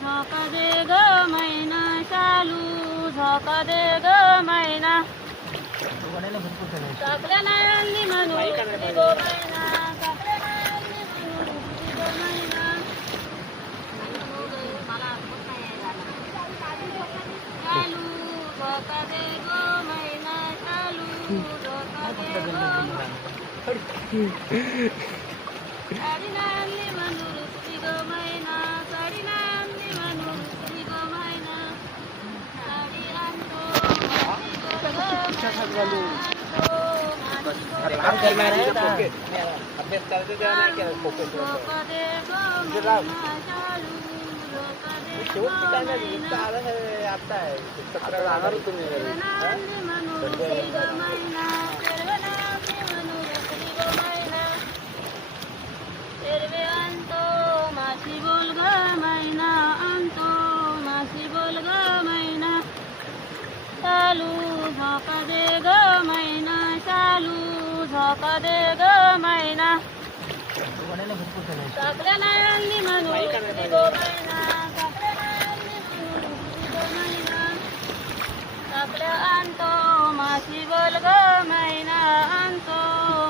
झोका दे ग मैना चालू झोका दे ग मैना टाकल्या नाही आणली म्हणून उठली गो मैना टाकल्या नाही आणली म्हणून उठली गो मैना चालू झोका दे गो मैना चालू झोका दे गो साडी नाही आणली म्हणून उठली गो मैना साडी नाही आणली म्हणून उठली गो मैना साडी आणतो एरवे आणतो मासी बोल ग मैना आणतो मासी बोल ग मैना चालू झोका दे ग मैना चालू झोका दे ग मैना टाकल्या नाही आणली म्हणून उठली गो मैना टाकल्या नाही आणली म्हणून उठली गो मैना टाकल्या आणतो मासी बोल ग मैना आणतो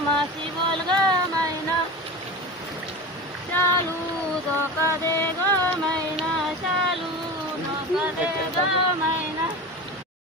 मासी बोल ग मैना चालू झोका दे